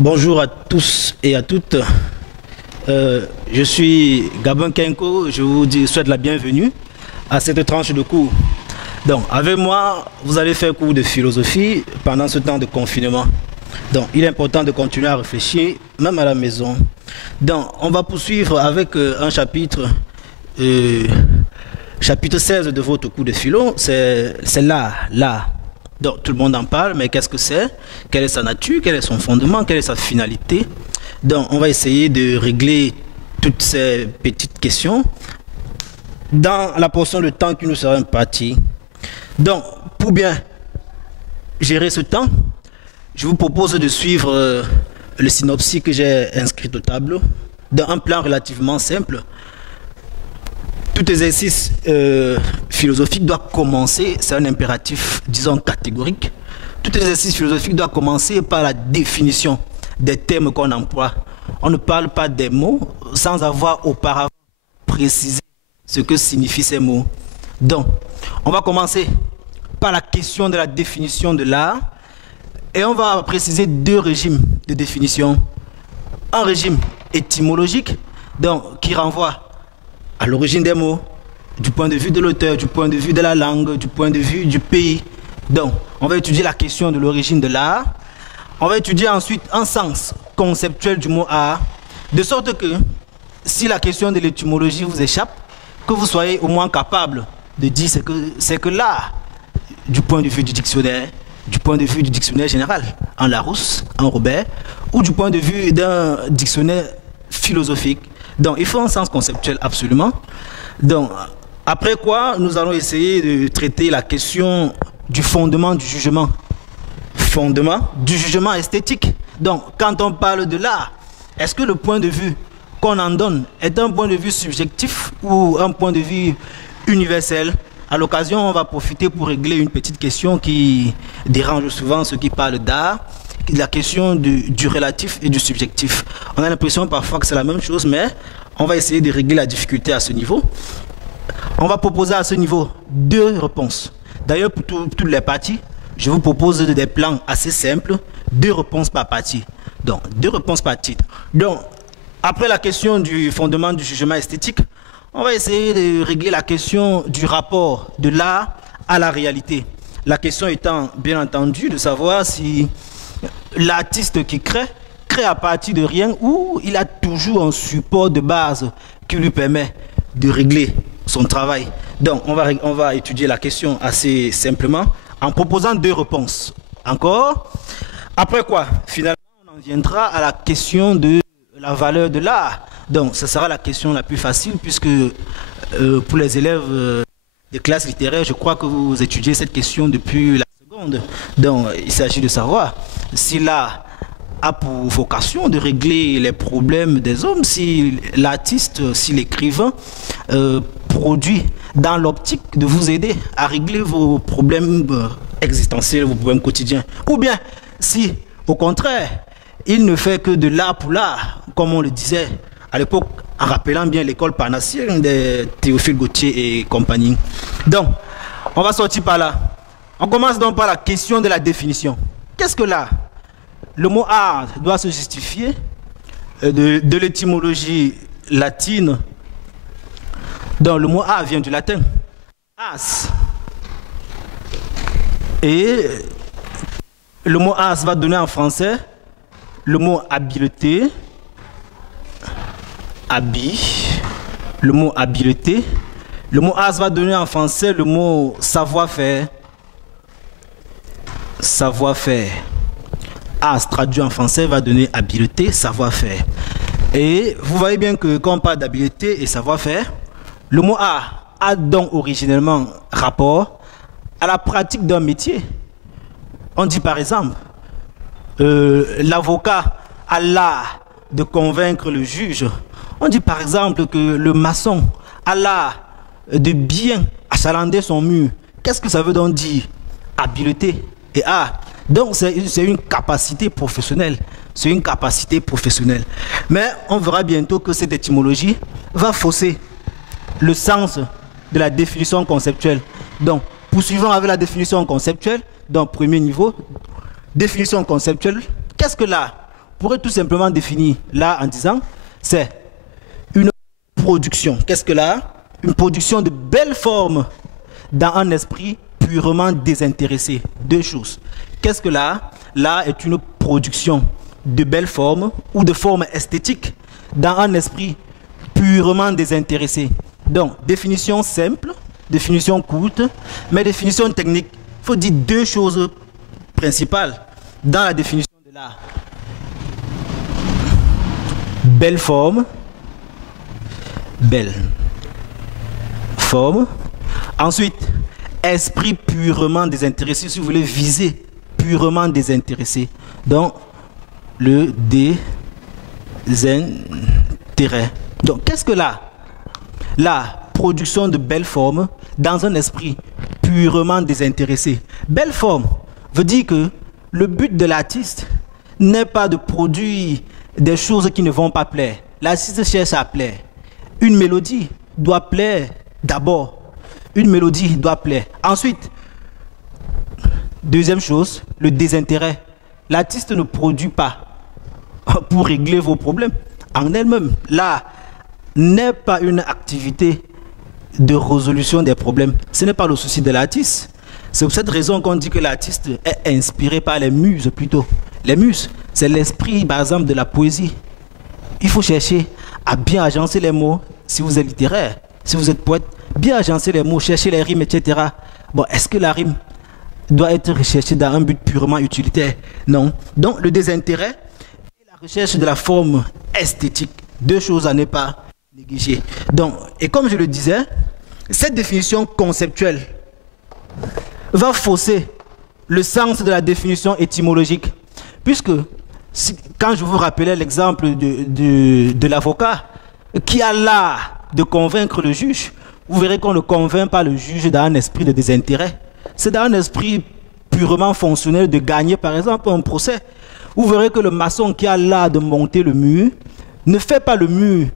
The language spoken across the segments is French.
Bonjour à tous et à toutes. Je suis Gabin Kenko. Je vous souhaite la bienvenue à cette tranche de cours. Donc, avec moi, vous allez faire cours de philosophie pendant ce temps de confinement. Donc, il est important de continuer à réfléchir, même à la maison. Donc, on va poursuivre avec un chapitre, chapitre 16 de votre cours de philo. C'est l'art. Donc, tout le monde en parle, mais qu'est-ce que c'est? Quelle est sa nature? Quel est son fondement? Quelle est sa finalité? Donc, on va essayer de régler toutes ces petites questions dans la portion de temps qui nous sera impartie. Donc, pour bien gérer ce temps, je vous propose de suivre le synopsis que j'ai inscrit au tableau dans un plan relativement simple. Tout exercice philosophique doit commencer, c'est un impératif, disons, catégorique. Tout exercice philosophique doit commencer par la définition des termes qu'on emploie. On ne parle pas des mots sans avoir auparavant précisé ce que signifient ces mots. Donc, on va commencer par la question de la définition de l'art et on va préciser deux régimes de définition. Un régime étymologique, donc, qui renvoie à l'origine des mots, du point de vue de l'auteur, du point de vue de la langue, du point de vue du pays. Donc, on va étudier la question de l'origine de l'art. On va étudier ensuite un sens conceptuel du mot art, de sorte que, si la question de l'étymologie vous échappe, que vous soyez au moins capable de dire c'est que l'art, du point de vue du dictionnaire général, en Larousse, en Robert, ou du point de vue d'un dictionnaire philosophique. Donc, il faut un sens conceptuel absolument. Donc, après quoi, nous allons essayer de traiter la question du fondement du jugement. Fondement du jugement esthétique. Donc, quand on parle de l'art, est-ce que le point de vue qu'on en donne est un point de vue subjectif ou un point de vue universel? À l'occasion, on va profiter pour régler une petite question qui dérange souvent ceux qui parlent d'art. La question du relatif et du subjectif. On a l'impression parfois que c'est la même chose, mais on va essayer de régler la difficulté à ce niveau. On va proposer à ce niveau deux réponses. D'ailleurs, pour toutes les parties, je vous propose des plans assez simples, deux réponses par partie. Donc, deux réponses par titre. Donc, après la question du fondement du jugement esthétique, on va essayer de régler la question du rapport de l'art à la réalité. La question étant, bien entendu, de savoir si l'artiste qui crée à partir de rien ou il a toujours un support de base qui lui permet de régler son travail. Donc, on va étudier la question assez simplement en proposant deux réponses. Encore. Après quoi, finalement, on en viendra à la question de la valeur de l'art. Donc, ce sera la question la plus facile puisque pour les élèves des classes littéraires, je crois que vous étudiez cette question depuis la seconde. Donc, il s'agit de savoir si l'art a pour vocation de régler les problèmes des hommes, si l'artiste, si l'écrivain produit dans l'optique de vous aider à régler vos problèmes existentiels, vos problèmes quotidiens. Ou bien, si, au contraire, il ne fait que de l'art pour l'art, comme on le disait à l'époque, en rappelant bien l'école parnassienne de Théophile Gautier et compagnie. Donc, on va sortir par là. On commence donc par la question de la définition. Qu'est-ce que l'art? Le mot art doit se justifier de l'étymologie latine. Donc, le mot art vient du latin. Ars. Et le mot ars va donner en français le mot habileté. Le mot habileté. Le mot ars va donner en français le mot savoir-faire. Savoir-faire. Ars traduit en français va donner habileté, savoir-faire. Et vous voyez bien que quand on parle d'habileté et savoir-faire, le mot art a donc originellement rapport à la pratique d'un métier. On dit par exemple, l'avocat a l'art de convaincre le juge. On dit par exemple que le maçon a l'art de bien achalander son mur. Qu'est-ce que ça veut donc dire? Habileté et art. Donc c'est une capacité professionnelle. C'est une capacité professionnelle. Mais on verra bientôt que cette étymologie va fausser le sens de la définition conceptuelle. Donc, poursuivons avec la définition conceptuelle. Donc, premier niveau, définition conceptuelle. Qu'est-ce que l'art? pourrait tout simplement définir l'art en disant c'est une production. Qu'est-ce que l'art? Une production de belles formes dans un esprit purement désintéressé. Deux choses. Qu'est-ce que l'art? L'art est une production de belles formes ou de formes esthétiques dans un esprit purement désintéressé. Donc, définition simple, définition courte, mais définition technique. Il faut dire deux choses principales dans la définition de l'art. Belle forme, belle forme. Ensuite, esprit purement désintéressé, si vous voulez viser purement désintéressé. Donc, le désintérêt. Donc, qu'est-ce que l'art? La production de belles formes dans un esprit purement désintéressé. Belle forme veut dire que le but de l'artiste n'est pas de produire des choses qui ne vont pas plaire. L'artiste cherche à plaire. Une mélodie doit plaire d'abord. Une mélodie doit plaire. Ensuite, deuxième chose, le désintérêt. L'artiste ne produit pas pour régler vos problèmes en elle-même. L'art n'est pas une activité de résolution des problèmes. Ce n'est pas le souci de l'artiste. C'est pour cette raison qu'on dit que l'artiste est inspiré par les muses plutôt. Les muses, c'est l'esprit, par exemple, de la poésie. Il faut chercher à bien agencer les mots si vous êtes littéraire, si vous êtes poète, bien agencer les mots, chercher les rimes, etc. Bon, est-ce que la rime doit être recherchée dans un but purement utilitaire? Non. Donc, le désintérêt et la recherche de la forme esthétique, deux choses à ne pas négliger. Donc, et comme je le disais, cette définition conceptuelle va fausser le sens de la définition étymologique. Puisque, quand je vous rappelais l'exemple de l'avocat qui a l'art de convaincre le juge, vous verrez qu'on ne convainc pas le juge dans un esprit de désintérêt. C'est dans un esprit purement fonctionnel de gagner, par exemple, un procès. Vous verrez que le maçon qui a l'art de monter le mur ne fait pas le mur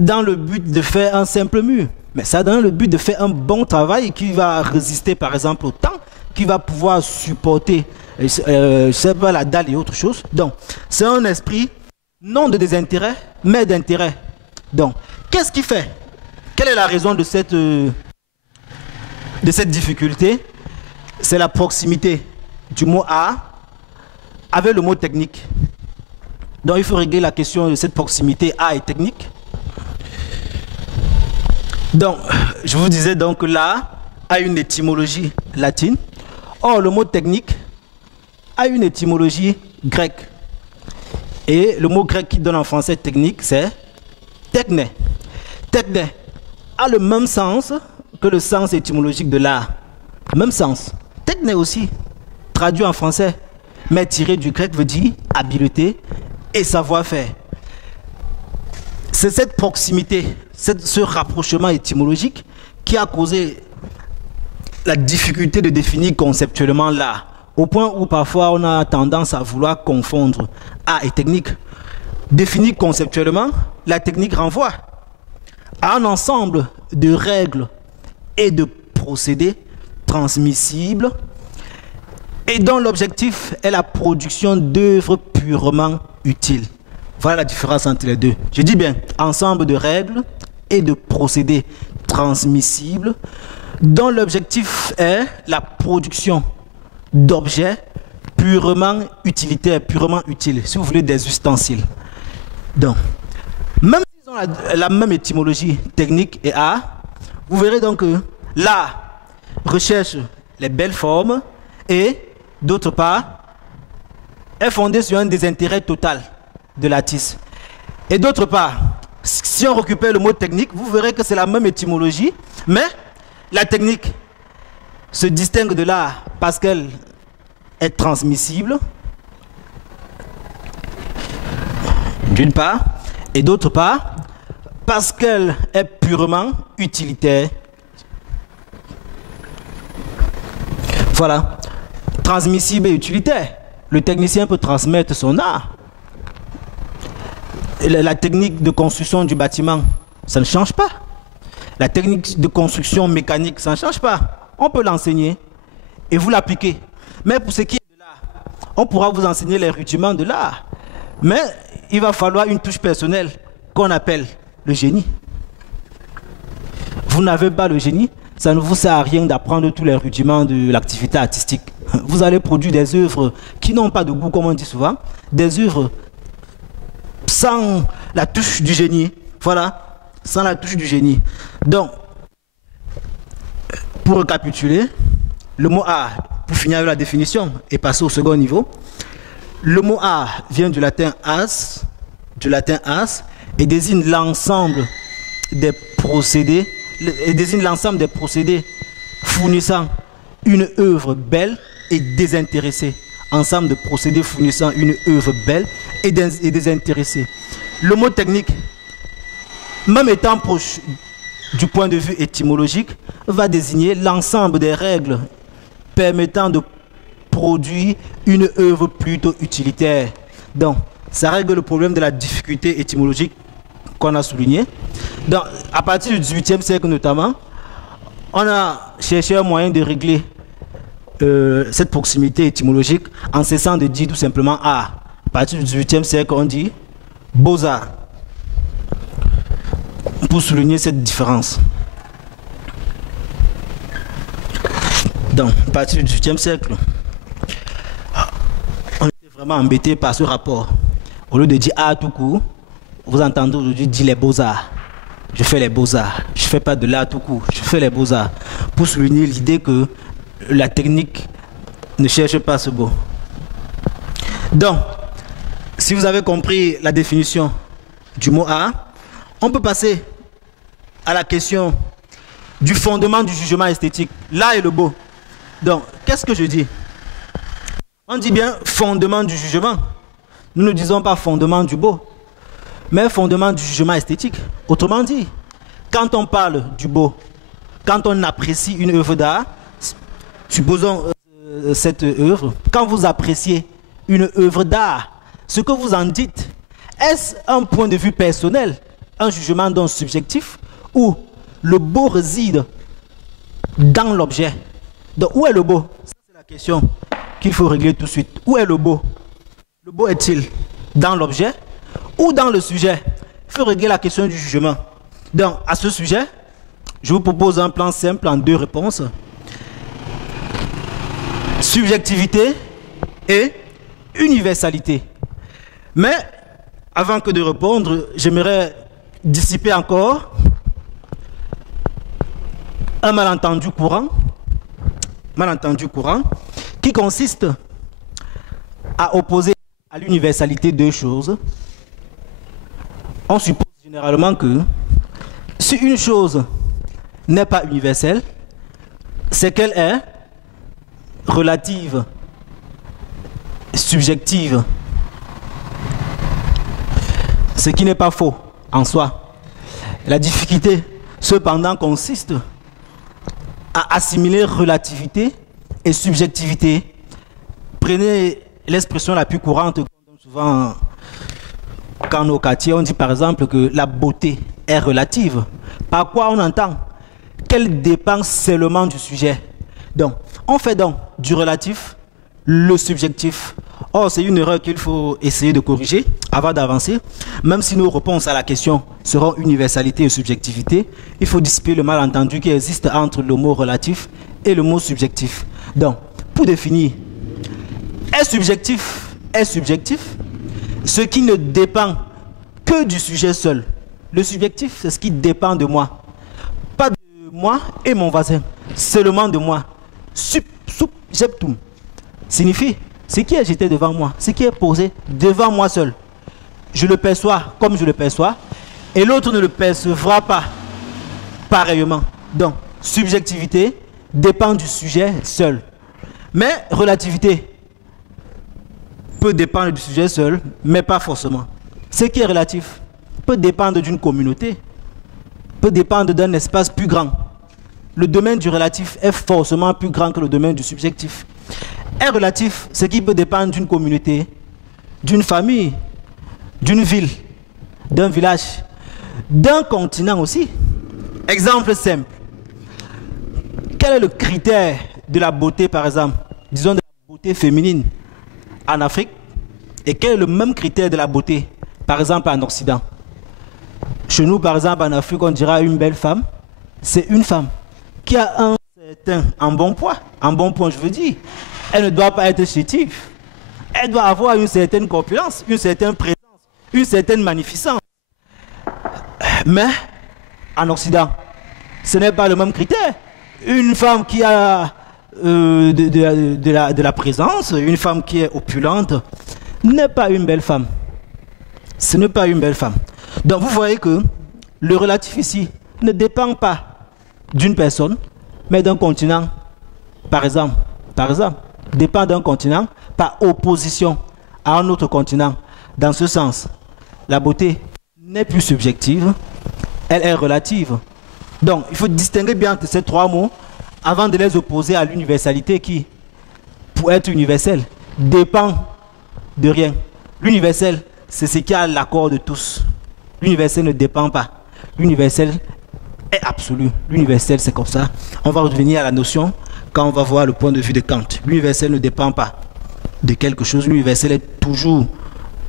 dans le but de faire un simple mur, mais ça dans le but de faire un bon travail qui va résister, par exemple, au temps, qui va pouvoir supporter la dalle et autre chose. Donc, c'est un esprit non de désintérêt, mais d'intérêt. Donc, qu'est-ce qui fait? Quelle est la raison de cette difficulté? C'est la proximité du mot art avec le mot technique. Donc, il faut régler la question de cette proximité art et technique. Donc, je vous disais donc que l'art a une étymologie latine. Or, le mot technique a une étymologie grecque. Et le mot grec qui donne en français technique, c'est techné. Techné a le même sens que le sens étymologique de l'art. Même sens. Techné aussi, traduit en français, mais tiré du grec veut dire habileté et savoir-faire. C'est cette proximité, ce rapprochement étymologique qui a causé la difficulté de définir conceptuellement l'art, au point où parfois on a tendance à vouloir confondre art et technique. Définir conceptuellement, la technique renvoie à un ensemble de règles et de procédés transmissibles et dont l'objectif est la production d'œuvres purement utiles. Voilà la différence entre les deux. Je dis bien ensemble de règles et de procédés transmissibles dont l'objectif est la production d'objets purement utilitaires, purement utiles, si vous voulez des ustensiles. Donc, même s'ils ont la même étymologie technique et art, vous verrez donc que l'art recherche les belles formes et, d'autre part, est fondé sur un désintérêt total de l'artiste. Et d'autre part, si on récupère le mot technique, vous verrez que c'est la même étymologie, mais la technique se distingue de l'art parce qu'elle est transmissible, d'une part, et d'autre part, parce qu'elle est purement utilitaire. Voilà, transmissible et utilitaire. Le technicien peut transmettre son art. La technique de construction du bâtiment, ça ne change pas. La technique de construction mécanique, ça ne change pas. On peut l'enseigner et vous l'appliquer. Mais pour ce qui est de l'art, on pourra vous enseigner les rudiments de l'art. Mais il va falloir une touche personnelle qu'on appelle le génie. Vous n'avez pas le génie, ça ne vous sert à rien d'apprendre tous les rudiments de l'activité artistique. Vous allez produire des œuvres qui n'ont pas de goût, comme on dit souvent, des œuvres sans la touche du génie. Voilà, sans la touche du génie. Donc, pour récapituler, le mot art, pour finir avec la définition et passer au second niveau, le mot art vient du latin ars, et désigne l'ensemble des procédés, fournissant une œuvre belle et désintéressée. Ensemble de procédés fournissant une œuvre belle et désintéressée. Le mot technique, même étant proche du point de vue étymologique, va désigner l'ensemble des règles permettant de produire une œuvre plutôt utilitaire. Donc, ça règle le problème de la difficulté étymologique qu'on a souligné. Donc, à partir du XVIIIe siècle notamment, on a cherché un moyen de régler cette proximité étymologique en cessant de dire tout simplement art. À partir du XVIIIe siècle, on dit beaux-arts pour souligner cette différence. Donc, à partir du XVIIIe siècle, on était vraiment embêté par ce rapport. Au lieu de dire art tout court, vous entendez aujourd'hui dire les beaux-arts. Je fais les beaux-arts. Je ne fais pas de l'art tout court. Je fais les beaux-arts. Pour souligner l'idée que la technique ne cherche pas ce beau. Donc, si vous avez compris la définition du mot art, on peut passer à la question du fondement du jugement esthétique. L'art et le beau. Donc, qu'est-ce que je dis? On dit bien fondement du jugement. Nous ne disons pas fondement du beau, mais fondement du jugement esthétique. Autrement dit, quand on parle du beau, quand on apprécie une œuvre d'art, supposons cette œuvre, quand vous appréciez une œuvre d'art, ce que vous en dites, est-ce un point de vue personnel, un jugement donc subjectif, ou le beau réside dans l'objet? Donc, où est le beau? Ça, c'est la question qu'il faut régler tout de suite. Où est le beau? Le beau est-il dans l'objet ou dans le sujet? Il faut régler la question du jugement. Donc, à ce sujet, je vous propose un plan simple en 2 réponses. Subjectivité et universalité. Mais, avant que de répondre, j'aimerais dissiper encore un malentendu courant qui consiste à opposer à l'universalité 2 choses. On suppose généralement que si une chose n'est pas universelle, c'est qu'elle est relative, subjective. Ce qui n'est pas faux en soi. La difficulté, cependant, consiste à assimiler relativité et subjectivité. Prenez l'expression la plus courante qu'on donne souvent quand au quartier, on dit par exemple que la beauté est relative. Par quoi on entend qu'elle dépend seulement du sujet. Donc, on fait donc du relatif le subjectif. Or, c'est une erreur qu'il faut essayer de corriger avant d'avancer. Même si nos réponses à la question seront universalité et subjectivité, il faut dissiper le malentendu qui existe entre le mot relatif et le mot subjectif. Donc, pour définir, est subjectif, ce qui ne dépend que du sujet seul. Le subjectif, c'est ce qui dépend de moi. Pas de moi et mon voisin, seulement de moi. Subjectum signifie ce qui est jeté devant moi, ce qui est posé devant moi seul. Je le perçois comme je le perçois et l'autre ne le percevra pas pareillement. Donc, subjectivité dépend du sujet seul. Mais relativité peut dépendre du sujet seul, mais pas forcément. Ce qui est relatif peut dépendre d'une communauté, peut dépendre d'un espace plus grand. Le domaine du relatif est forcément plus grand que le domaine du subjectif. Est relatif, ce qui peut dépendre d'une communauté, d'une famille, d'une ville, d'un village, d'un continent aussi. Exemple simple. Quel est le critère de la beauté, par exemple, disons de la beauté féminine en Afrique, Et quel est le même critère de la beauté, par exemple en Occident? Chez nous, par exemple, en Afrique, on dira une belle femme, c'est une femme qui a un bon poids. Un bon point, je veux dire. Elle ne doit pas être chétive. Elle doit avoir une certaine corpulence, une certaine présence, une certaine magnificence. Mais, en Occident, ce n'est pas le même critère. Une femme qui a de la présence, une femme qui est opulente, n'est pas une belle femme. Ce n'est pas une belle femme. Donc vous voyez que le relatif ici ne dépend pas d'une personne, mais d'un continent. Par exemple, dépend d'un continent par opposition à un autre continent. Dans ce sens, la beauté n'est plus subjective, elle est relative. Donc, il faut distinguer bien entre ces trois mots avant de les opposer à l'universalité qui, pour être universelle, dépend de rien. L'universel, c'est ce qui a l'accord de tous. L'universel ne dépend pas. L'universel est absolu. L'universel, c'est comme ça. On va revenir à la notion quand on va voir le point de vue de Kant. L'universel ne dépend pas de quelque chose. L'universel est toujours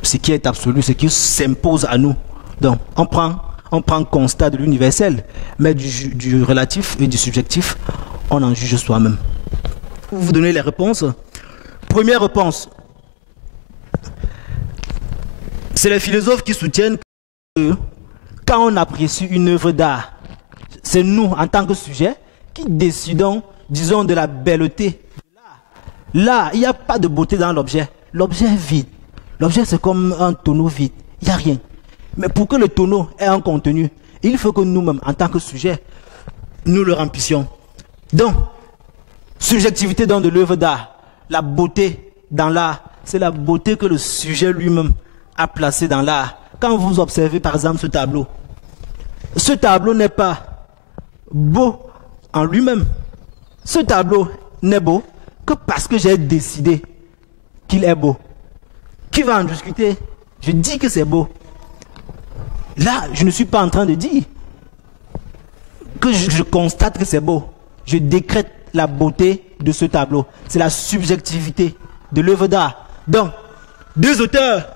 ce qui est absolu, ce qui s'impose à nous. Donc, on prend constat de l'universel, mais du relatif et du subjectif, on en juge soi-même. Pour vous donner les réponses. Première réponse. C'est les philosophes qui soutiennent que quand on apprécie une œuvre d'art, c'est nous, en tant que sujet, qui décidons, disons, de la belleté de l'art. Là, il n'y a pas de beauté dans l'objet. L'objet est vide. L'objet, c'est comme un tonneau vide. Il n'y a rien. Mais pour que le tonneau ait un contenu, il faut que nous-mêmes, en tant que sujet, nous le remplissions. Donc, subjectivité dans de l'œuvre d'art, la beauté dans l'art, c'est la beauté que le sujet lui-même a placée dans l'art. Quand vous observez par exemple ce tableau n'est pas beau en lui-même. Ce tableau n'est beau que parce que j'ai décidé qu'il est beau. Qui va en discuter? Je dis que c'est beau. Là, je ne suis pas en train de dire que je constate que c'est beau. Je décrète la beauté de ce tableau. C'est la subjectivité de l'œuvre d'art. Donc, deux auteurs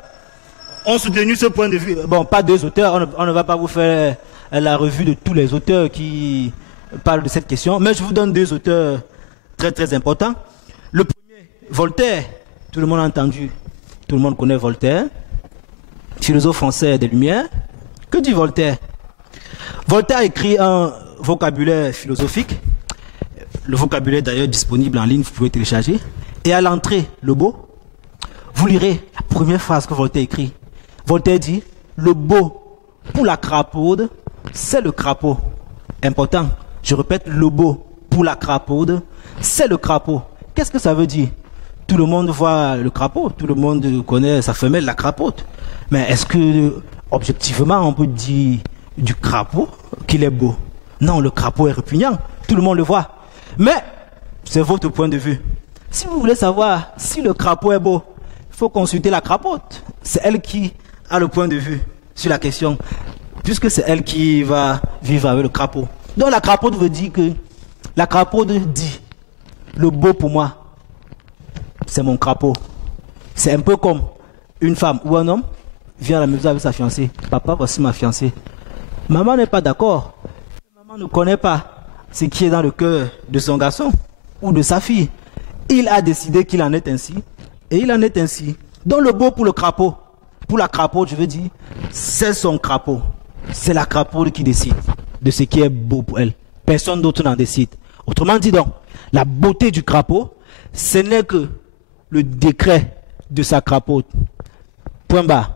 ont soutenu ce point de vue. Bon, pas deux auteurs, on ne va pas vous faire la revue de tous les auteurs qui parlent de cette question, mais je vous donne deux auteurs très très importants. Le premier, Voltaire. Tout le monde a entendu, tout le monde connaît Voltaire, philosophe français des Lumières. Que dit Voltaire? Voltaire écrit un vocabulaire philosophique. Le vocabulaire d'ailleurs disponible en ligne, vous pouvez télécharger. Et à l'entrée, le beau, vous lirez la première phrase que Voltaire écrit. Voltaire dit, le beau pour la crapaude, c'est le crapaud. Important, je répète, le beau pour la crapaude, c'est le crapaud. Qu'est-ce que ça veut dire? Tout le monde voit le crapaud, tout le monde connaît sa femelle, la crapaude. Mais est-ce que, objectivement, on peut dire du crapaud qu'il est beau? Non, le crapaud est répugnant, tout le monde le voit. Mais, c'est votre point de vue. Si vous voulez savoir si le crapaud est beau, il faut consulter la crapaude. C'est elle qui a le point de vue sur la question, puisque c'est elle qui va vivre avec le crapaud. Donc la crapaude veut dire que, la crapaude dit, le beau pour moi, c'est mon crapaud. C'est un peu comme une femme ou un homme vient à la maison avec sa fiancée. Papa, voici ma fiancée. Maman n'est pas d'accord. Maman ne connaît pas ce qui est dans le cœur de son garçon ou de sa fille. Il a décidé qu'il en est ainsi et il en est ainsi. Donc le beau pour le crapaud, pour la crapaude, je veux dire, c'est son crapaud. C'est la crapaude qui décide de ce qui est beau pour elle. Personne d'autre n'en décide. Autrement dit donc, la beauté du crapaud, ce n'est que le décret de sa crapaude. Point barre.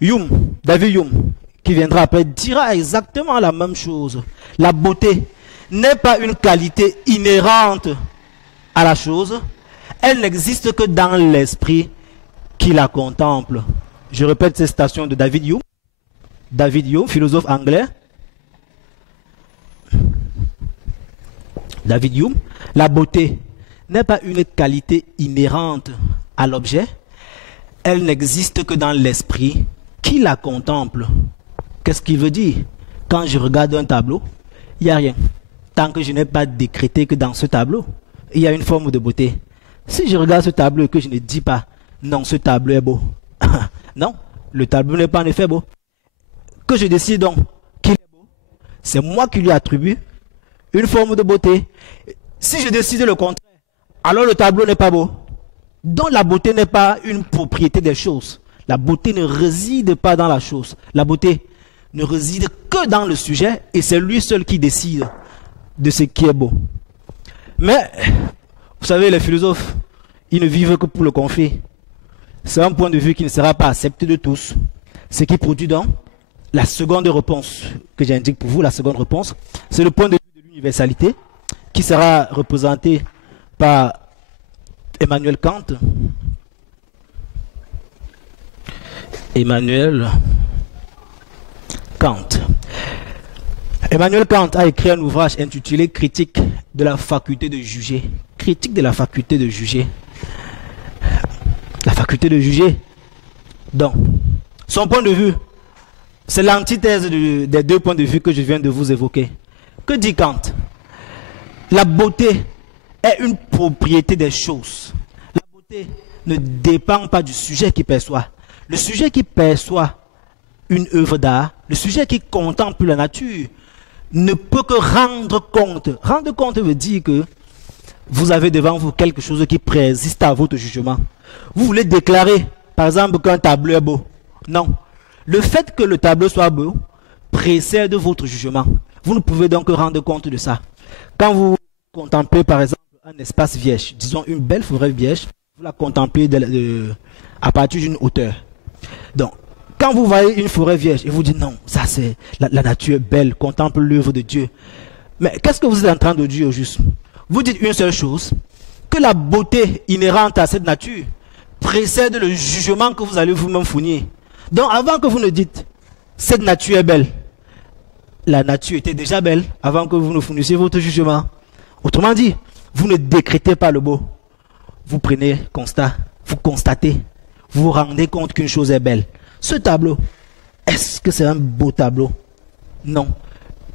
Hume, David Hume, qui viendra après, dira exactement la même chose. La beauté n'est pas une qualité inhérente à la chose. Elle n'existe que dans l'esprit qui la contemple. Je répète cette citation de David Hume. David Hume, philosophe anglais. David Hume, la beauté n'est pas une qualité inhérente à l'objet. Elle n'existe que dans l'esprit qui la contemple. Qu'est-ce qu'il veut dire? Quand je regarde un tableau, il n'y a rien. Tant que je n'ai pas décrété que dans ce tableau, il y a une forme de beauté. Si je regarde ce tableau et que je ne dis pas, non, ce tableau est beau, Non, le tableau n'est pas en effet beau. Que je décide donc qu'il est beau, c'est moi qui lui attribue une forme de beauté. Si je décide le contraire, alors le tableau n'est pas beau. Donc la beauté n'est pas une propriété des choses. La beauté ne réside pas dans la chose. La beauté ne réside que dans le sujet et c'est lui seul qui décide de ce qui est beau. Mais, vous savez, les philosophes, ils ne vivent que pour le conflit. C'est un point de vue qui ne sera pas accepté de tous. Ce qui produit donc la seconde réponse que j'indique pour vous, la seconde réponse, c'est le point de vue de l'universalité qui sera représenté par Emmanuel Kant. Emmanuel Kant. Emmanuel Kant a écrit un ouvrage intitulé Critique de la faculté de juger. Critique de la faculté de juger. La faculté de juger. Donc, son point de vue, c'est l'antithèse des deux points de vue que je viens de vous évoquer. Que dit Kant? La beauté est une propriété des choses. La beauté ne dépend pas du sujet qui perçoit. Le sujet qui perçoit une œuvre d'art, le sujet qui contemple la nature, ne peut que rendre compte. Rendre compte veut dire que vous avez devant vous quelque chose qui préexiste à votre jugement. Vous voulez déclarer, par exemple, qu'un tableau est beau. Non. Le fait que le tableau soit beau précède votre jugement. Vous ne pouvez donc rendre compte de ça. Quand vous contemplez, par exemple, un espace vierge, disons une belle forêt vierge, vous la contemplez à partir d'une hauteur. Donc, quand vous voyez une forêt vierge et vous dites non, ça c'est la nature est belle, contemple l'œuvre de Dieu. Mais qu'est-ce que vous êtes en train de dire au juste? Vous dites une seule chose, que la beauté inhérente à cette nature précède le jugement que vous allez vous-même fournir. Donc avant que vous ne dites cette nature est belle, la nature était déjà belle avant que vous ne fournissiez votre jugement. Autrement dit, vous ne décrétez pas le beau. Vous prenez constat, vous constatez, vous vous rendez compte qu'une chose est belle. Ce tableau, est-ce que c'est un beau tableau? Non.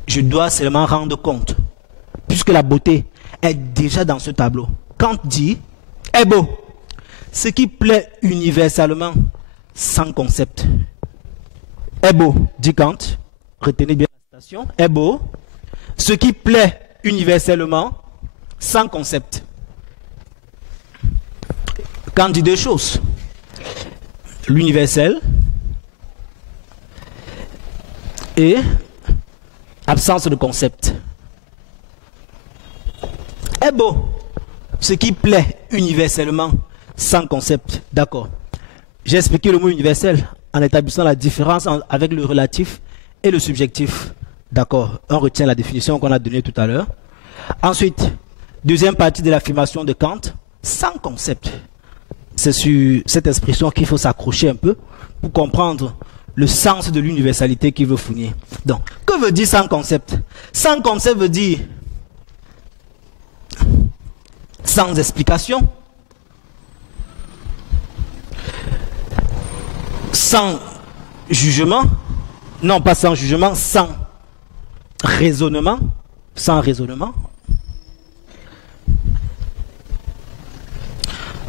Je dois seulement rendre compte, puisque la beauté est déjà dans ce tableau. Kant dit, est beau. Ce qui plaît universellement, sans concept. Est beau, dit Kant. Retenez bien la citation. Est beau. Ce qui plaît universellement, sans concept. Kant dit deux choses. L'universel et absence de concept. Est beau. Ce qui plaît universellement, sans concept. D'accord. J'ai expliqué le mot universel en établissant la différence avec le relatif et le subjectif. D'accord. On retient la définition qu'on a donnée tout à l'heure. Ensuite, deuxième partie de l'affirmation de Kant, sans concept. C'est sur cette expression qu'il faut s'accrocher un peu pour comprendre le sens de l'universalité qu'il veut fournir. Donc, que veut dire sans concept? Sans concept veut dire sans explication, sans jugement, non pas sans jugement, sans raisonnement,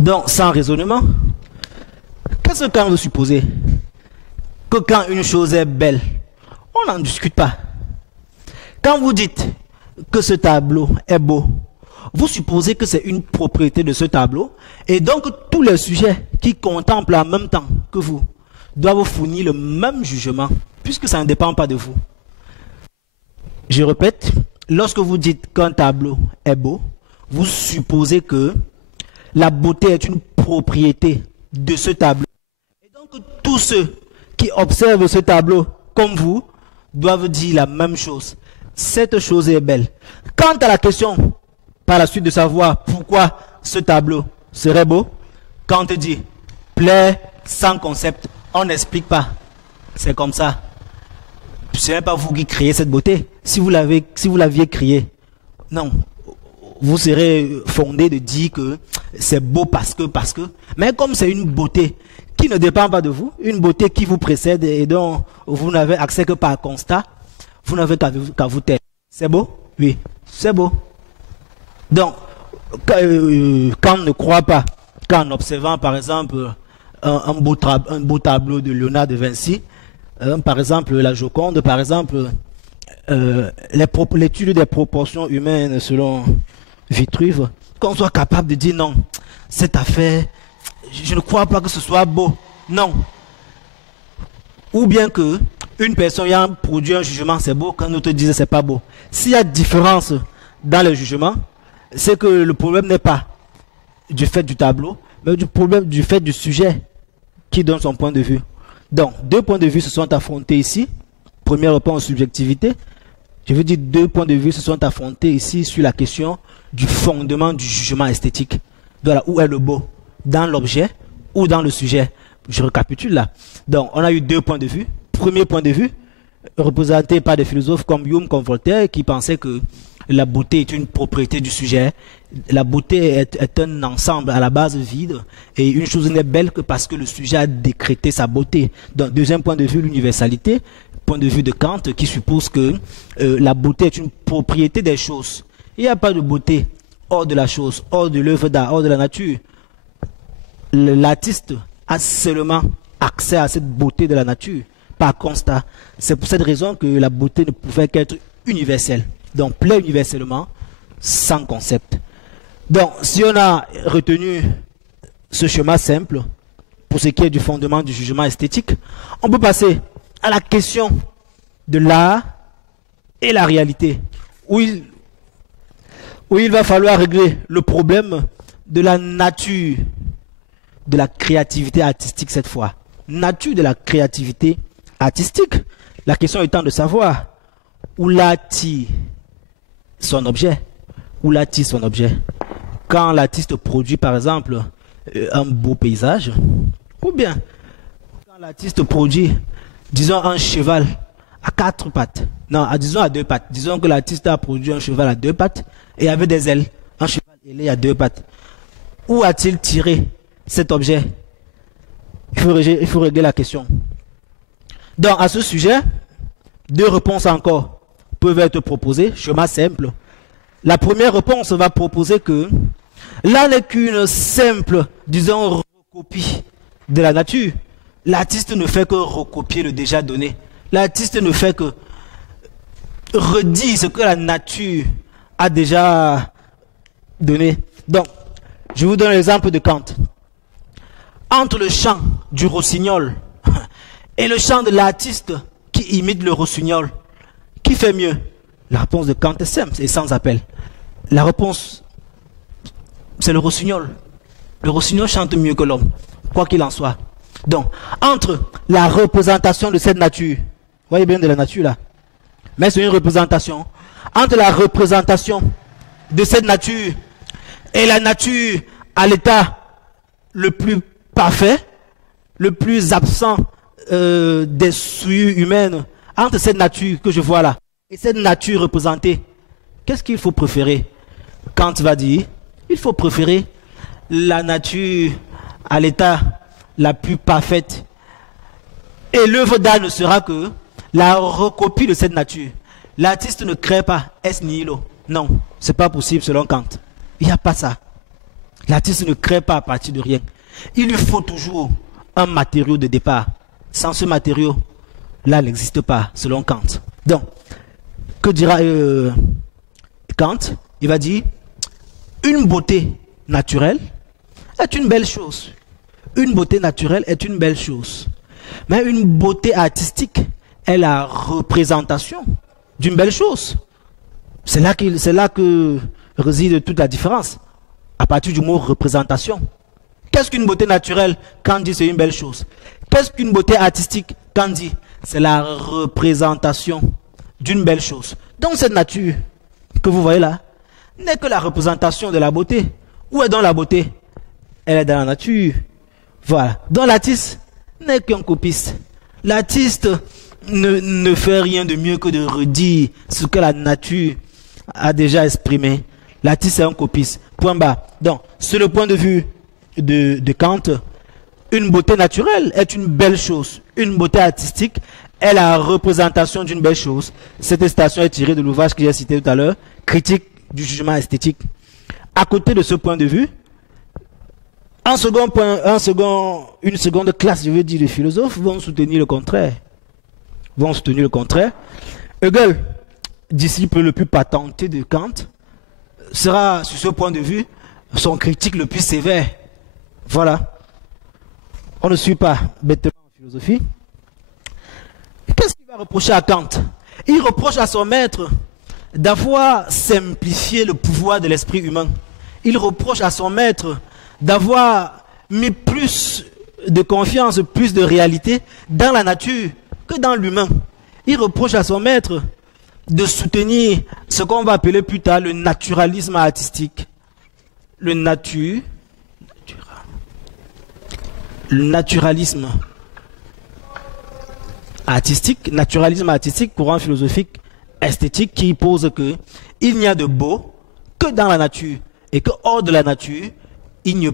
Donc, sans raisonnement, qu'est-ce qu'on veut supposer? Que quand une chose est belle, on n'en discute pas. Quand vous dites que ce tableau est beau, vous supposez que c'est une propriété de ce tableau, et donc tous les sujets qui contemplent en même temps que vous doivent vous fournir le même jugement, puisque ça ne dépend pas de vous. Je répète, lorsque vous dites qu'un tableau est beau, vous supposez que la beauté est une propriété de ce tableau. Et donc tous ceux qui observent ce tableau comme vous doivent dire la même chose. Cette chose est belle. Quant à la question, par la suite de savoir pourquoi ce tableau serait beau, Kant dit, plaît sans concept, on n'explique pas. C'est comme ça. Ce n'est pas vous qui créez cette beauté. Si vous l'aviez créée, non. Vous serez fondé de dire que c'est beau parce que. Mais comme c'est une beauté qui ne dépend pas de vous, une beauté qui vous précède et dont vous n'avez accès que par constat, vous n'avez qu'à vous taire. C'est beau? Oui, c'est beau. Donc, quand on ne croit pas, qu'en observant par exemple un beau tableau de Léonard de Vinci, par exemple la Joconde, par exemple l'étude des proportions humaines selon Vitruve, qu'on soit capable de dire non, cette affaire, je ne crois pas que ce soit beau, non. Ou bien que une personne ayant produit un jugement, c'est beau, quand l'autre dise c'est pas beau. S'il y a différence dans le jugement, c'est que le problème n'est pas du fait du tableau, mais du fait du sujet qui donne son point de vue. Donc, deux points de vue se sont affrontés ici. Première réponse, subjectivité. Je veux dire, deux points de vue se sont affrontés ici sur la question du fondement du jugement esthétique. Voilà, où est le beau? Dans l'objet ou dans le sujet? Je récapitule là. Donc, on a eu deux points de vue. Premier point de vue, représenté par des philosophes comme Hume, comme Voltaire, qui pensaient que la beauté est une propriété du sujet. La beauté est un ensemble à la base vide, et une chose n'est belle que parce que le sujet a décrété sa beauté. Donc, deuxième point de vue, l'universalité, point de vue de Kant, qui suppose que la beauté est une propriété des choses. Il n'y a pas de beauté hors de la chose, hors de l'œuvre d'art, hors de la nature. L'artiste a seulement accès à cette beauté de la nature par constat. C'est pour cette raison que la beauté ne pouvait qu'être universelle. Donc, plaît universellement, sans concept. Donc, si on a retenu ce schéma simple, pour ce qui est du fondement du jugement esthétique, on peut passer à la question de l'art et la réalité, où il va falloir régler le problème de la nature de la créativité artistique cette fois. Nature de la créativité artistique. La question étant de savoir où l'a-t-il son objet? Où l'a-t-il son objet? Quand l'artiste produit par exemple un beau paysage, ou bien quand l'artiste produit, disons, un cheval à quatre pattes, non, disons à deux pattes, disons que l'artiste a produit un cheval à deux pattes et avec des ailes, un cheval ailé à deux pattes, où a-t-il tiré cet objet? Il faut régler la question. Donc, à ce sujet, deux réponses encore peuvent être proposées, schéma simple. La première réponse va proposer que là n'est qu'une simple, disons, recopie de la nature. L'artiste ne fait que recopier le déjà donné. L'artiste ne fait que redire ce que la nature a déjà donné. Donc, je vous donne l'exemple de Kant. Entre le chant du rossignol et le chant de l'artiste qui imite le rossignol, qui fait mieux? La réponse de Kant est simple et sans appel. La réponse, c'est le rossignol. Le rossignol chante mieux que l'homme, quoi qu'il en soit. Donc, entre la représentation de cette nature, vous voyez bien de la nature là, mais c'est une représentation, entre la représentation de cette nature et la nature à l'état le plus parfait, le plus absent des souillures humaines, entre cette nature que je vois là et cette nature représentée, qu'est-ce qu'il faut préférer? Kant va dire, il faut préférer la nature à l'état la plus parfaite. Et l'œuvre d'art ne sera que la recopie de cette nature. L'artiste ne crée pas es nihilo. Non, c'est pas possible selon Kant. Il n'y a pas ça. L'artiste ne crée pas à partir de rien. Il lui faut toujours un matériau de départ. Sans ce matériau, là, il n'existe pas, selon Kant. Donc, que dira Kant? Il va dire, une beauté naturelle est une belle chose. Une beauté naturelle est une belle chose. Mais une beauté artistique est la représentation d'une belle chose. C'est là que réside toute la différence. À partir du mot représentation. Qu'est-ce qu'une beauté naturelle quand on dit c'est une belle chose? Qu'est-ce qu'une beauté artistique quand on dit c'est la représentation d'une belle chose? Donc cette nature que vous voyez là n'est que la représentation de la beauté. Où est donc la beauté? Elle est dans la nature. Voilà. Donc l'artiste n'est qu'un copiste. L'artiste ne fait rien de mieux que de redire ce que la nature a déjà exprimé. L'artiste est un copiste. Point bas. Donc, sur le point de vue de Kant, une beauté naturelle est une belle chose. Une beauté artistique est la représentation d'une belle chose. Cette citation est tirée de l'ouvrage que j'ai cité tout à l'heure, Critique du jugement esthétique. À côté de ce point de vue, Une seconde classe, je veux dire, de philosophes vont soutenir le contraire. Hegel, disciple le plus patenté de Kant, sera, sur ce point de vue, son critique le plus sévère. Voilà. On ne suit pas bêtement en philosophie. Qu'est-ce qu'il va reprocher à Kant? Il reproche à son maître d'avoir simplifié le pouvoir de l'esprit humain. Il reproche à son maître d'avoir mis plus de confiance, plus de réalité dans la nature que dans l'humain. Il reproche à son maître de soutenir ce qu'on va appeler plus tard le naturalisme artistique. Le naturalisme artistique, courant philosophique, esthétique, qui pose que il n'y a de beau que dans la nature et que hors de la nature, il ne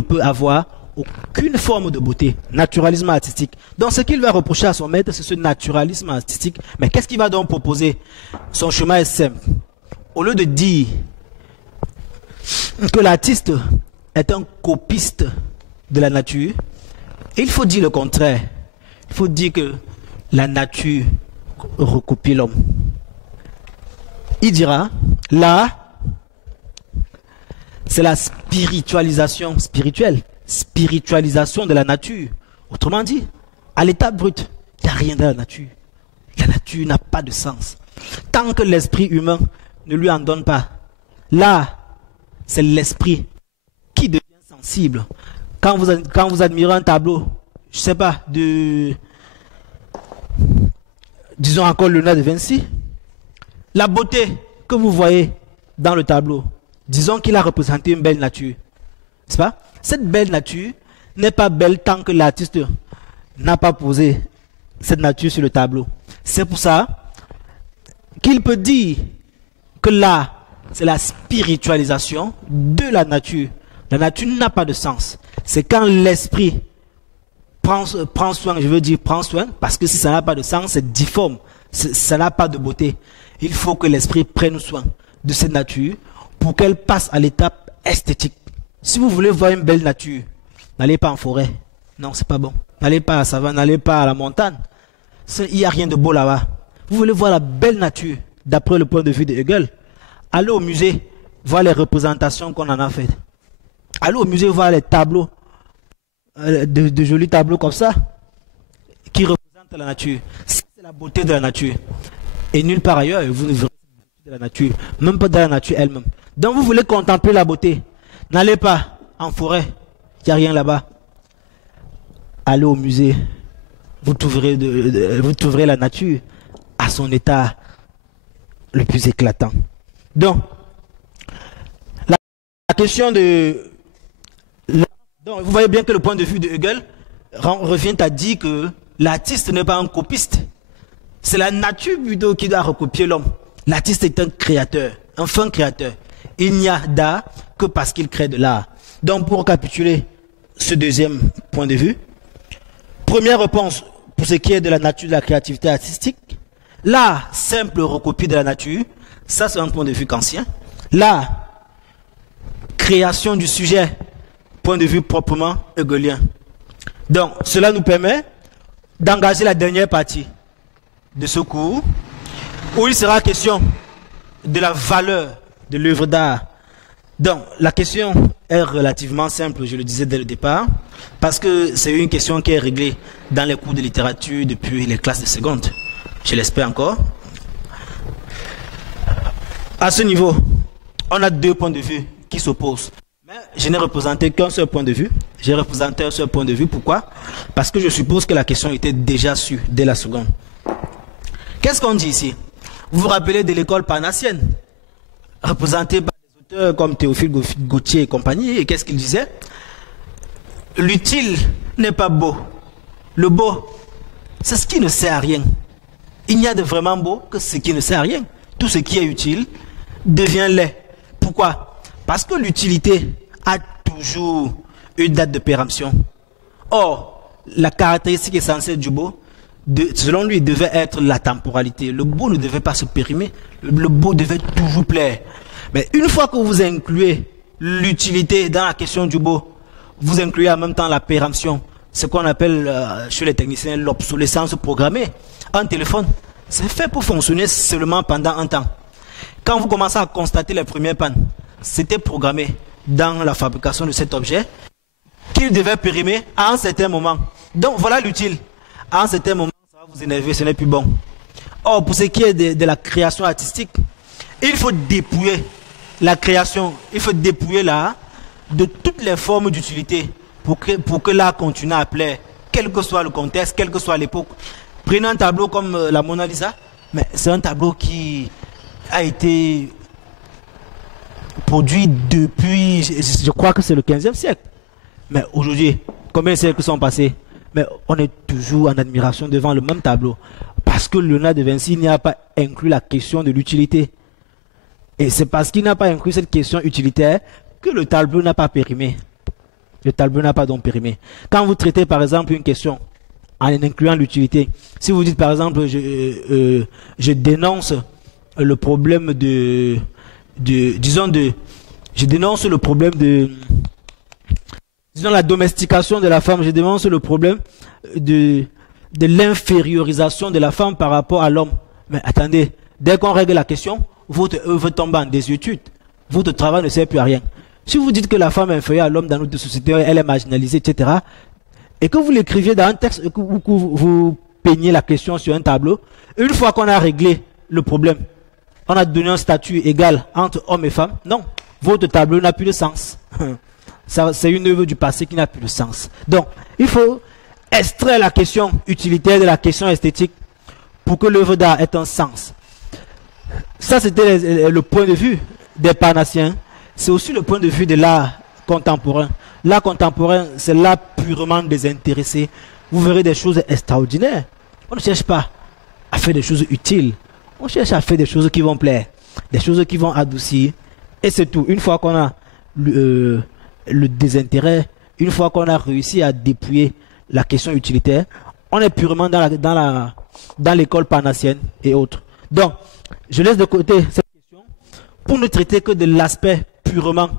peut avoir aucune forme de beauté. Naturalisme artistique. Donc ce qu'il va reprocher à son maître, c'est ce naturalisme artistique. Mais qu'est-ce qu'il va donc proposer? Son chemin est simple. Au lieu de dire que l'artiste est un copiste de la nature, il faut dire le contraire. Il faut dire que la nature recopie l'homme. Il dira, là, c'est la spiritualisation de la nature. Autrement dit, à l'état brut, il n'y a rien dans la nature. La nature n'a pas de sens. Tant que l'esprit humain ne lui en donne pas. Là, c'est l'esprit qui devient sensible. Quand vous admirez un tableau, je ne sais pas, disons encore Léonard de Vinci, la beauté que vous voyez dans le tableau, disons qu'il a représenté une belle nature. N'est-ce pas? Cette belle nature n'est pas belle tant que l'artiste n'a pas posé cette nature sur le tableau. C'est pour ça qu'il peut dire que là, c'est la spiritualisation de la nature. La nature n'a pas de sens. C'est quand l'esprit prend soin, parce que si ça n'a pas de sens, c'est difforme, ça n'a pas de beauté. Il faut que l'esprit prenne soin de cette nature pour qu'elle passe à l'étape esthétique. Si vous voulez voir une belle nature, n'allez pas en forêt. Non, c'est pas bon. N'allez pas à la savane, n'allez pas à la montagne. Il n'y a rien de beau là-bas. Vous voulez voir la belle nature, d'après le point de vue de Hegel, allez au musée, voir les représentations qu'on en a faites. Allez au musée, voir les tableaux, de jolis tableaux comme ça, qui représentent la nature. C'est la beauté de la nature. Et nulle part ailleurs, vous ne verrez pas la beauté de la nature, même pas dans la nature elle-même. Donc vous voulez contempler la beauté, n'allez pas en forêt, il n'y a rien là-bas. Allez au musée, vous trouverez la nature à son état le plus éclatant. Donc, la question de... Donc, vous voyez bien que le point de vue de Hegel revient à dire que l'artiste n'est pas un copiste. C'est la nature plutôt qui doit recopier l'homme. L'artiste est un créateur, un fin créateur. Il n'y a d'art que parce qu'il crée de l'art. Donc, pour récapituler ce deuxième point de vue, première réponse pour ce qui est de la nature de la créativité artistique, l'art, simple recopie de la nature, ça c'est un point de vue kantien. L'art, création du sujet, point de vue proprement hegelien. Donc, cela nous permet d'engager la dernière partie de ce cours, où il sera question de la valeur de l'œuvre d'art. Donc, la question est relativement simple, je le disais dès le départ, parce que c'est une question qui est réglée dans les cours de littérature depuis les classes de seconde. Je l'espère encore. À ce niveau, on a deux points de vue qui s'opposent. Mais je n'ai représenté qu'un seul point de vue. J'ai représenté un seul point de vue. Pourquoi? Parce que je suppose que la question était déjà sûre dès la seconde. Qu'est-ce qu'on dit ici? Vous vous rappelez de l'école parnassienne, représentée par des auteurs comme Théophile Gautier et compagnie. Et qu'est-ce qu'il disait? L'utile n'est pas beau. Le beau, c'est ce qui ne sert à rien. Il n'y a de vraiment beau que ce qui ne sert à rien. Tout ce qui est utile devient laid. Pourquoi? Parce que l'utilité a toujours une date de péremption. Or, la caractéristique essentielle du beau, selon lui, devait être la temporalité. Le beau ne devait pas se périmer. Le beau devait toujours plaire. Mais une fois que vous incluez l'utilité dans la question du beau, vous incluez en même temps la péremption, ce qu'on appelle chez les techniciens l'obsolescence programmée. Un téléphone, c'est fait pour fonctionner seulement pendant un temps. Quand vous commencez à constater les premières pannes, c'était programmé dans la fabrication de cet objet qu'il devait périmer à un certain moment. Donc voilà l'utile. À un certain moment, ça va vous énerver, ce n'est plus bon. Or, pour ce qui est de la création artistique, il faut dépouiller la création, il faut dépouiller l'art de toutes les formes d'utilité pour que l'art continue à plaire, quel que soit le contexte, quelle que soit l'époque. Prenez un tableau comme la Mona Lisa, mais c'est un tableau qui a été produit depuis, je crois que c'est le 15e siècle. Mais aujourd'hui, combien de siècles sont passés? Mais on est toujours en admiration devant le même tableau. Parce que Léonard de Vinci n'y a pas inclus la question de l'utilité. Et c'est parce qu'il n'a pas inclus cette question utilitaire que le tableau n'a pas périmé. Le tableau n'a pas donc périmé. Quand vous traitez par exemple une question en incluant l'utilité, si vous dites par exemple je dénonce le problème je dénonce le problème disons la domestication de la femme, je dénonce le problème de l'infériorisation de la femme par rapport à l'homme. Mais attendez, dès qu'on règle la question, votre œuvre tombe en désuétude. Votre travail ne sert plus à rien. Si vous dites que la femme est inférieure à l'homme dans notre société, elle est marginalisée, etc., et que vous l'écriviez dans un texte, et que vous peignez la question sur un tableau, une fois qu'on a réglé le problème, on a donné un statut égal entre hommes et femmes, non, votre tableau n'a plus de sens. C'est une œuvre du passé qui n'a plus de sens. Donc, il faut extraire la question utilitaire de la question esthétique pour que l'œuvre d'art ait un sens. Ça, c'était le point de vue des Parnassiens. C'est aussi le point de vue de l'art contemporain. L'art contemporain, c'est l'art purement désintéressé. Vous verrez des choses extraordinaires. On ne cherche pas à faire des choses utiles. On cherche à faire des choses qui vont plaire, des choses qui vont adoucir. Et c'est tout. Une fois qu'on a le désintérêt, une fois qu'on a réussi à dépouiller la question utilitaire, on est purement dans l'école parnassienne et autres. Donc, je laisse de côté cette question pour ne traiter que de l'aspect purement,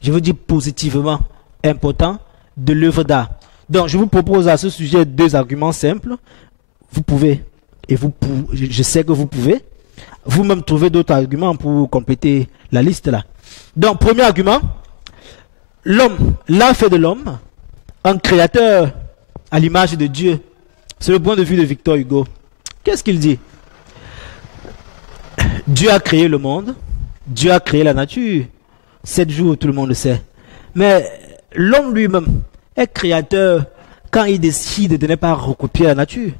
je veux dire positivement important de l'œuvre d'art. Donc, je vous propose à ce sujet 2 arguments simples. Vous pouvez, je sais que vous pouvez, vous-même trouver d'autres arguments pour compléter la liste là. Donc, premier argument, l'homme, l'art fait de l'homme, un créateur à l'image de Dieu. C'est le point de vue de Victor Hugo. Qu'est-ce qu'il dit? Dieu a créé le monde, Dieu a créé la nature. 7 jours, tout le monde le sait. Mais l'homme lui-même est créateur quand il décide de ne pas recopier la nature.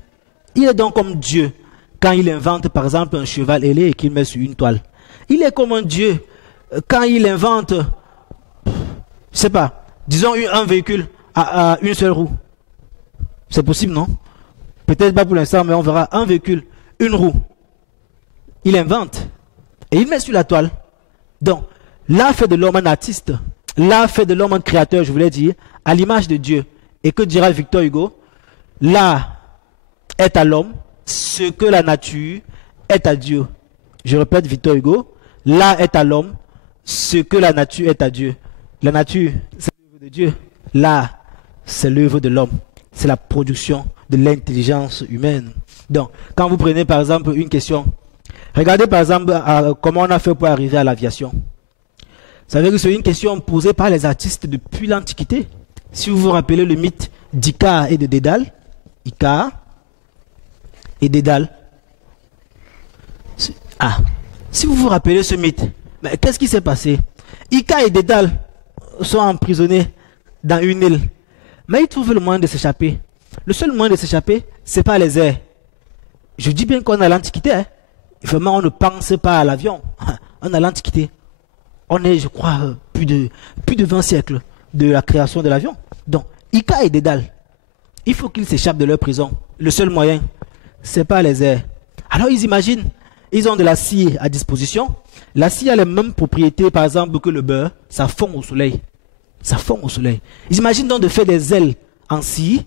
Il est donc comme Dieu quand il invente par exemple un cheval ailé et qu'il met sur une toile. Il est comme un Dieu quand il invente, je sais pas, disons un véhicule à une seule roue. C'est possible, non? Peut-être pas pour l'instant, mais on verra un véhicule, une roue. Il invente et il met sur la toile. Donc, l'art fait de l'homme un artiste. L'art fait de l'homme un créateur, je voulais dire, à l'image de Dieu. Et que dira Victor Hugo? L'art est à l'homme ce que la nature est à Dieu. Je répète Victor Hugo. L'art est à l'homme ce que la nature est à Dieu. La nature, c'est l'œuvre de Dieu. L'art, c'est l'œuvre de l'homme. C'est la production de l'intelligence humaine. Donc, quand vous prenez par exemple une question, regardez par exemple comment on a fait pour arriver à l'aviation. Vous savez que c'est une question posée par les artistes depuis l'Antiquité. Si vous vous rappelez le mythe d'Icare et de Dédale, Icare et Dédale. Si vous vous rappelez ce mythe, mais qu'est-ce qui s'est passé? Icare et Dédale sont emprisonnés dans une île, mais ils trouvent le moyen de s'échapper. Le seul moyen de s'échapper, c'est pas les airs. Je dis bien qu'on est à l'Antiquité. Hein. Vraiment, on ne pense pas à l'avion. On est à l'Antiquité. On est, je crois, plus de 20 siècles de la création de l'avion. Donc, Icare et Dédale, il faut qu'ils s'échappent de leur prison. Le seul moyen, c'est pas les airs. Alors, ils imaginent, ils ont de la scie à disposition. La scie a les mêmes propriétés, par exemple, que le beurre. Ça fond au soleil. Ça fond au soleil. Ils imaginent donc de faire des ailes en scie.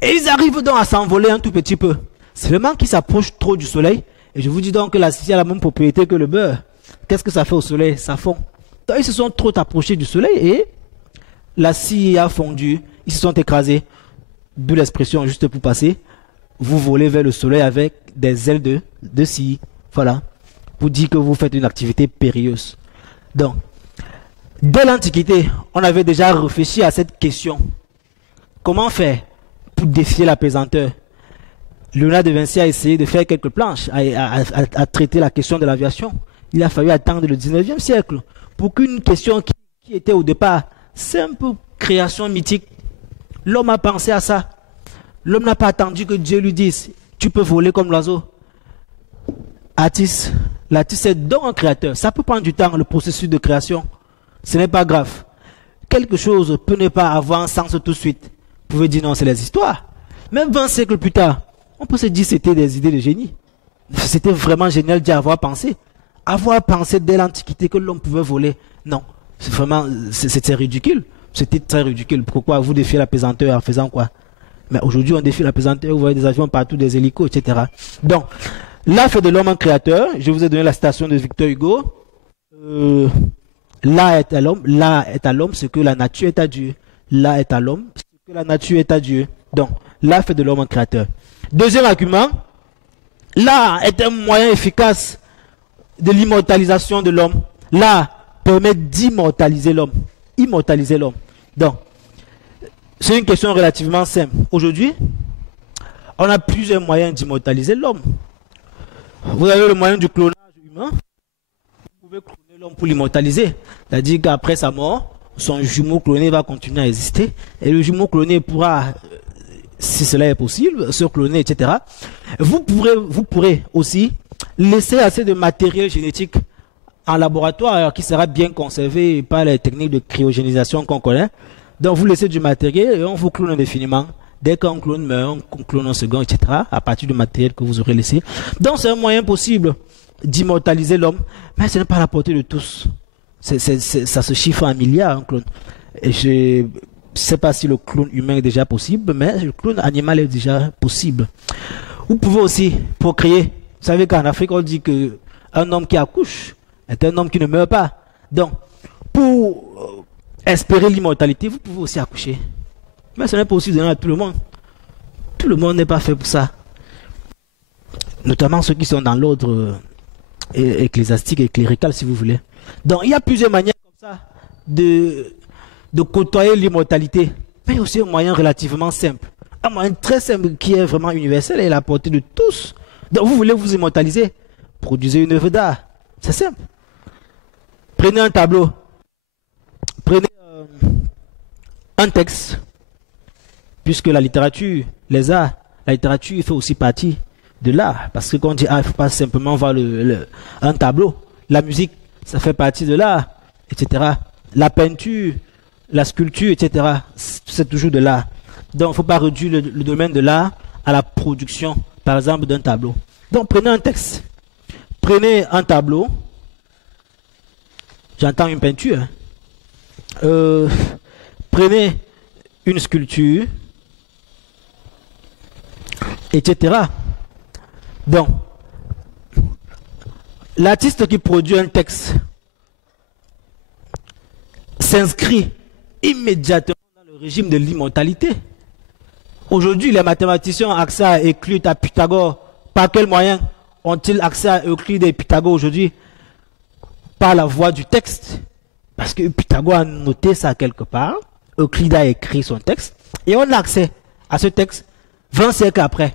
Et ils arrivent donc à s'envoler un tout petit peu. Seulement qu'ils s'approchent trop du soleil. Et je vous dis donc que la scie a la même propriété que le beurre. Qu'est-ce que ça fait au soleil? Ça fond. Donc ils se sont trop approchés du soleil et la scie a fondu, ils se sont écrasés, d'où l'expression juste pour passer, vous volez vers le soleil avec des ailes de scie. Voilà, pour dire que vous faites une activité périlleuse. Donc, dès l'Antiquité, on avait déjà réfléchi à cette question. Comment faire pour défier la pesanteur? Léonard de Vinci a essayé de faire quelques planches, à traiter la question de l'aviation. Il a fallu attendre le 19e siècle pour qu'une question qui était au départ simple création mythique, l'homme a pensé à ça. L'homme n'a pas attendu que Dieu lui dise, tu peux voler comme l'oiseau. L'artiste est donc un créateur. Ça peut prendre du temps, le processus de création. Ce n'est pas grave. Quelque chose peut ne pas avoir un sens tout de suite. Vous pouvez dire non, c'est les histoires. Même 20 siècles plus tard, on peut se dire que c'était des idées de génie. C'était vraiment génial d'y avoir pensé. Avoir pensé dès l'Antiquité que l'homme pouvait voler. Non, c'est vraiment, c'était ridicule. C'était très ridicule. Pourquoi vous défiez la pesanteur en faisant quoi? Mais aujourd'hui, on défie la pesanteur, vous voyez des avions partout, des hélicos, etc. Donc, là fait de l'homme un créateur. Je vous ai donné la citation de Victor Hugo. Là est à l'homme ce que la nature est à Dieu. Là est à l'homme ce que la nature est à Dieu. Donc, là fait de l'homme un créateur. Deuxième argument, l'art est un moyen efficace de l'immortalisation de l'homme. L'art permet d'immortaliser l'homme. Immortaliser l'homme. Donc, c'est une question relativement simple. Aujourd'hui, on a plusieurs moyens d'immortaliser l'homme. Vous avez le moyen du clonage humain. Vous pouvez cloner l'homme pour l'immortaliser. C'est-à-dire qu'après sa mort, son jumeau cloné va continuer à exister. Et le jumeau cloné pourra, si cela est possible, se cloner, etc. Vous pourrez aussi laisser assez de matériel génétique en laboratoire qui sera bien conservé par les techniques de cryogénisation qu'on connaît. Donc vous laissez du matériel et on vous clone indéfiniment. Dès qu'un clone meurt, on clone un second, etc. à partir du matériel que vous aurez laissé. Donc c'est un moyen possible d'immortaliser l'homme, mais ce n'est pas à la portée de tous. Ça se chiffre en milliards, un clone. Et je ne sais pas si le clone humain est déjà possible, mais le clone animal est déjà possible. Vous pouvez aussi procréer. Vous savez qu'en Afrique, on dit qu'un homme qui accouche est un homme qui ne meurt pas. Donc, pour espérer l'immortalité, vous pouvez aussi accoucher. Mais ce n'est pas aussi donné à tout le monde. Tout le monde n'est pas fait pour ça. Notamment ceux qui sont dans l'ordre ecclésiastique et clérical, si vous voulez. Donc, il y a plusieurs manières comme ça de côtoyer l'immortalité. Mais il y a aussi un moyen relativement simple. Un moyen très simple qui est vraiment universel et à la portée de tous. Donc, vous voulez vous immortaliser? Produisez une œuvre d'art. C'est simple. Prenez un tableau. Prenez un texte. Puisque la littérature, les arts, la littérature fait aussi partie de l'art. Parce que quand on dit art, il ne faut pas simplement voir un tableau. La musique, ça fait partie de l'art, etc. La peinture, la sculpture, etc. C'est toujours de l'art. Donc, il ne faut pas réduire le domaine de l'art à la production, par exemple, d'un tableau. Donc, prenez un texte. Prenez un tableau. J'entends une peinture. Prenez une sculpture, etc. Donc, l'artiste qui produit un texte s'inscrit immédiatement dans le régime de l'immortalité. Aujourd'hui, les mathématiciens ont accès à Euclide, à Pythagore. Par quel moyen ont-ils accès à Euclide et Pythagore aujourd'hui? Par la voie du texte. Parce que Pythagore a noté ça quelque part. Euclide a écrit son texte. Et on a accès à ce texte 20 siècles après.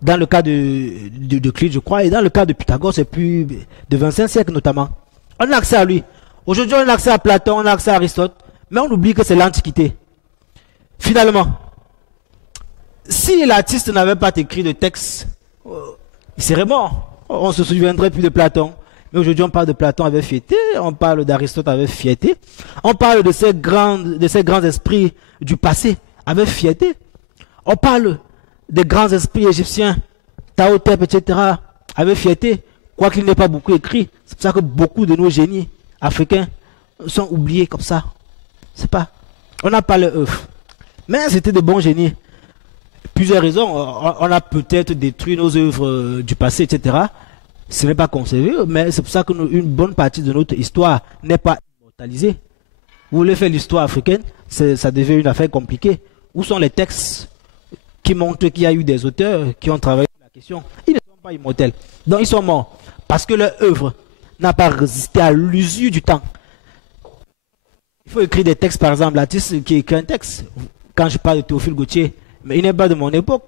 Dans le cas d'Euclide, je crois. Et dans le cas de Pythagore, c'est plus de 25 siècles notamment. On a accès à lui. Aujourd'hui, on a accès à Platon, on a accès à Aristote. Mais on oublie que c'est l'Antiquité. Finalement, si l'artiste n'avait pas écrit de texte, il serait mort. On ne se souviendrait plus de Platon. Mais aujourd'hui, on parle de Platon avec fierté, on parle d'Aristote avec fierté, on parle de ces grands esprits du passé avec fierté. On parle des grands esprits égyptiens, Taotep, etc., avec fierté, quoiqu'il n'ait pas beaucoup écrit. C'est pour ça que beaucoup de nos génies africains sont oubliés comme ça. C'est pas. On n'a pas leur œuvre. Mais c'était de bons génies. Plusieurs raisons. On a peut-être détruit nos œuvres du passé, etc. Ce n'est pas conservé, mais c'est pour ça qu'une bonne partie de notre histoire n'est pas immortalisée. Vous voulez faire l'histoire africaine, ça devient une affaire compliquée. Où sont les textes qui montrent qu'il y a eu des auteurs qui ont travaillé sur la question? Ils ne sont pas immortels. Donc ils sont morts. Parce que leur œuvre n'a pas résisté à l'usure du temps. Il faut écrire des textes, par exemple, l'artiste qui écrit un texte. Quand je parle de Théophile Gautier, mais il n'est pas de mon époque.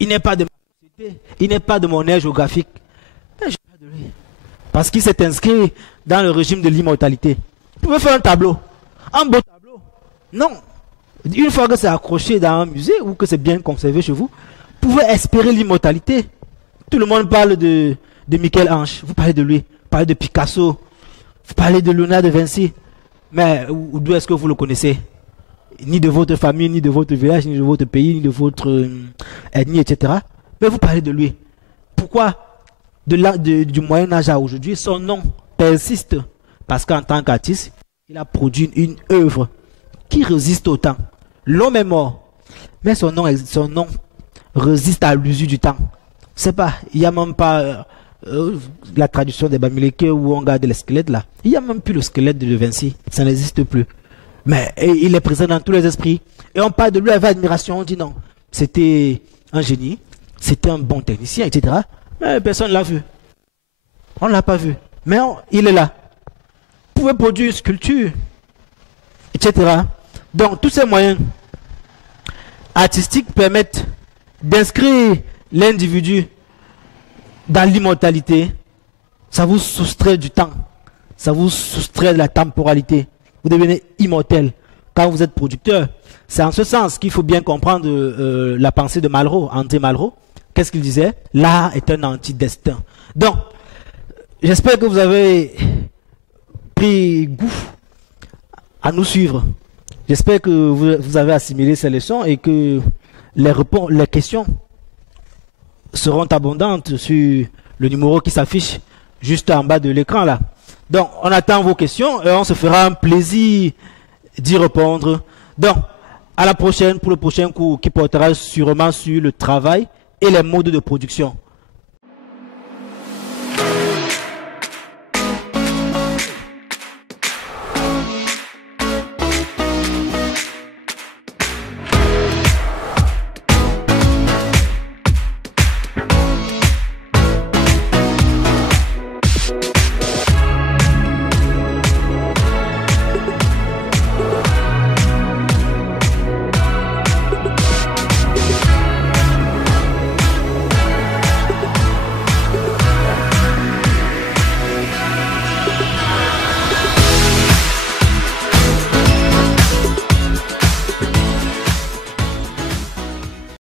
Il n'est pas de ma société. Il n'est pas de mon aire géographique. Mais je parle de lui. Parce qu'il s'est inscrit dans le régime de l'immortalité. Vous pouvez faire un tableau. Un beau tableau. Non. Une fois que c'est accroché dans un musée ou que c'est bien conservé chez vous, vous pouvez espérer l'immortalité. Tout le monde parle de Michel-Ange. Vous parlez de lui. Vous parlez de Picasso. Vous parlez de Léonard de Vinci. Mais d'où est-ce que vous le connaissez? Ni de votre famille, ni de votre village, ni de votre pays, ni de votre ethnie, etc. Mais vous parlez de lui. Pourquoi du Moyen-Âge à aujourd'hui, son nom persiste? Parce qu'en tant qu'artiste, il a produit une œuvre qui résiste au temps. L'homme est mort, mais son nom résiste à l'usure du temps. C'est pas, il n'y a même pas la tradition des Bamileke où on garde les squelettes là. Il n'y a même plus le squelette de Vinci, ça n'existe plus. Mais il est présent dans tous les esprits. Et on parle de lui avec admiration, on dit non. C'était un génie, c'était un bon technicien, etc. Mais personne ne l'a vu. On ne l'a pas vu. Mais il est là. Vous pouvez produire une sculpture, etc. Donc tous ces moyens artistiques permettent d'inscrire l'individu dans l'immortalité. Ça vous soustrait du temps. Ça vous soustrait de la temporalité. Vous devenez immortel quand vous êtes producteur. C'est en ce sens qu'il faut bien comprendre la pensée de Malraux, André Malraux. Qu'est-ce qu'il disait? L'art est un anti-destin. Donc, j'espère que vous avez pris goût à nous suivre. J'espère que vous avez assimilé ces leçons et que les questions seront abondantes sur le numéro qui s'affiche juste en bas de l'écran là. Donc, on attend vos questions et on se fera un plaisir d'y répondre. Donc, à la prochaine pour le prochain cours qui portera sûrement sur le travail et les modes de production.